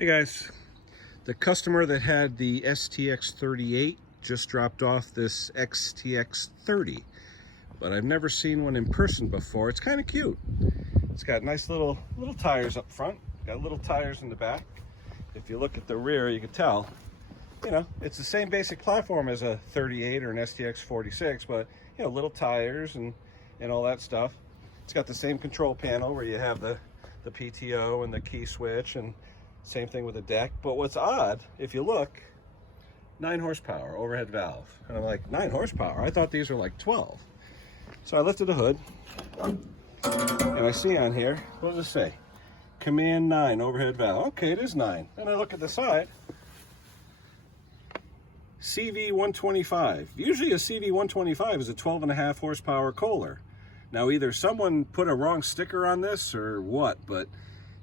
Hey guys, the customer that had the STX38 just dropped off this STX30, but I've never seen one in person before. It's kind of cute. It's got nice little tires up front, got little tires in the back. If you look at the rear, you can tell, you know, it's the same basic platform as a 38 or an STX46, but you know, little tires and all that stuff. It's got the same control panel where you have the PTO and the key switch, and same thing with the deck. But what's odd, if you look, 9 horsepower overhead valve. And I'm like, 9 horsepower? I thought these were like 12. So I lifted the hood and I see on here, what does it say? Command 9 overhead valve. Okay, it is 9. Then I look at the side, CV125. Usually a CV125 is a 12.5 horsepower Kohler. Now either someone put a wrong sticker on this or what, but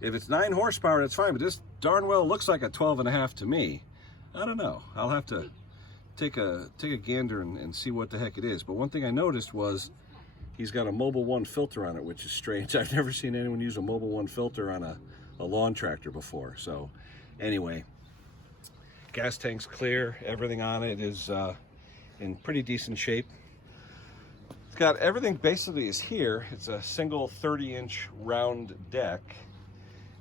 if it's 9 horsepower, that's fine, but this darn well looks like a 12.5 to me. I don't know. I'll have to take a gander and see what the heck it is. But one thing I noticed was he's got a Mobil 1 filter on it, which is strange. I've never seen anyone use a Mobil 1 filter on a lawn tractor before. So anyway, gas tank's clear. Everything on it is in pretty decent shape. It's got everything basically is here. It's a single 30-inch round deck.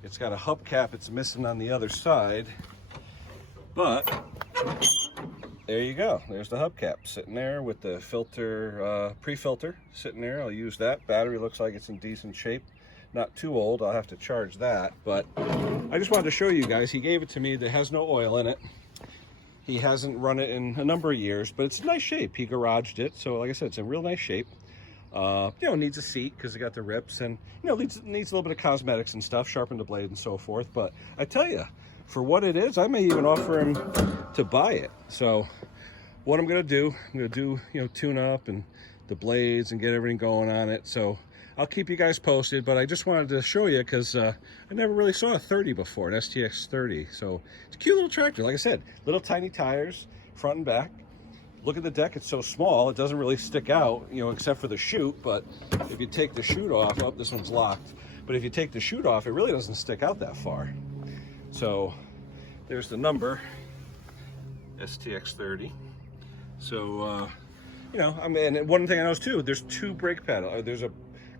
It's got a hubcap it's missing on the other side, but there you go. There's the hubcap sitting there with the filter, pre-filter sitting there. I'll use that. Battery looks like it's in decent shape. Not too old. I'll have to charge that, but I just wanted to show you guys. He gave it to me that has no oil in it. He hasn't run it in a number of years, but it's in nice shape. He garaged it, so like I said, it's in real nice shape. You know, needs a seat because it got the rips, and you know, needs a little bit of cosmetics and stuff, sharpen the blade and so forth. But I tell you, for what it is, I may even offer him to buy it. So what I'm gonna do, you know, tune up and the blades and get everything going on it. So I'll keep you guys posted, but I just wanted to show you because I never really saw a 30 before, an STX30. So it's a cute little tractor. Like I said, little tiny tires, front and back. Look at the deck, it's so small, it doesn't really stick out, you know, except for the chute. But if you take the chute off, oh, this one's locked. But if you take the chute off, it really doesn't stick out that far. So there's the number, STX30. So, you know, I mean, and one thing I noticed too, there's 2 brake pedals. There's a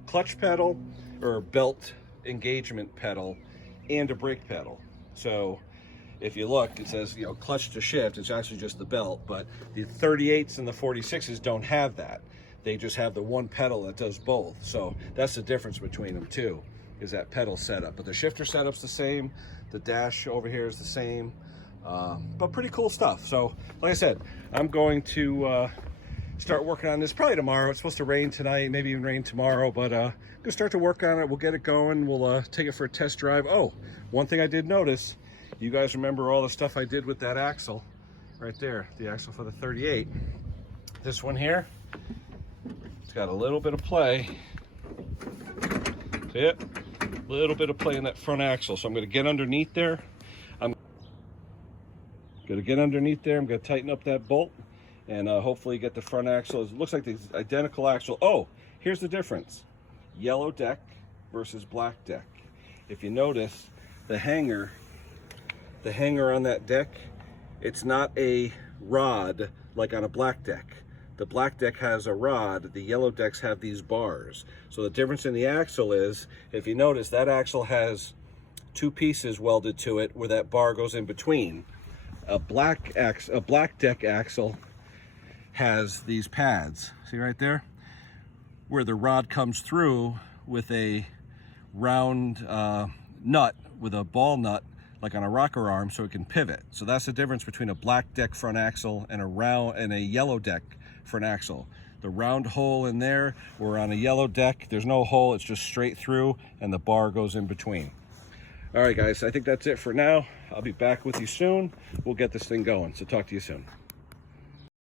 clutch pedal or belt engagement pedal and a brake pedal. So if you look, it says, you know, clutch to shift. It's actually just the belt, but the 38s and the 46s don't have that. They just have the one pedal that does both. So that's the difference between them too, is that pedal setup. But the shifter setup's the same. The dash over here is the same. But pretty cool stuff. So like I said, I'm going to start working on this probably tomorrow. It's supposed to rain tonight, maybe even rain tomorrow, but I'm gonna start to work on it. We'll get it going. We'll take it for a test drive. Oh, one thing I did notice, you guys remember all the stuff I did with that axle right there, the axle for the 38. This one here, it's got a little bit of play. See it? A little bit of play in that front axle. So I'm gonna get underneath there. I'm gonna get underneath there. I'm gonna tighten up that bolt and hopefully get the front axle. It looks like the identical axle. Oh, here's the difference. Yellow deck versus black deck. If you notice, the hanger on that deck, it's not a rod like on a black deck. The black deck has a rod, the yellow decks have these bars. So the difference in the axle is, if you notice, that axle has 2 pieces welded to it where that bar goes in between. A black deck axle has these pads, see right there, where the rod comes through with a round nut, with a ball nut like on a rocker arm, so it can pivot. So that's the difference between a black deck front axle and a yellow deck front axle. The round hole in there, where on a yellow deck there's no hole, it's just straight through and the bar goes in between. All right guys, I think that's it for now. I'll be back with you soon. We'll get this thing going, so talk to you soon.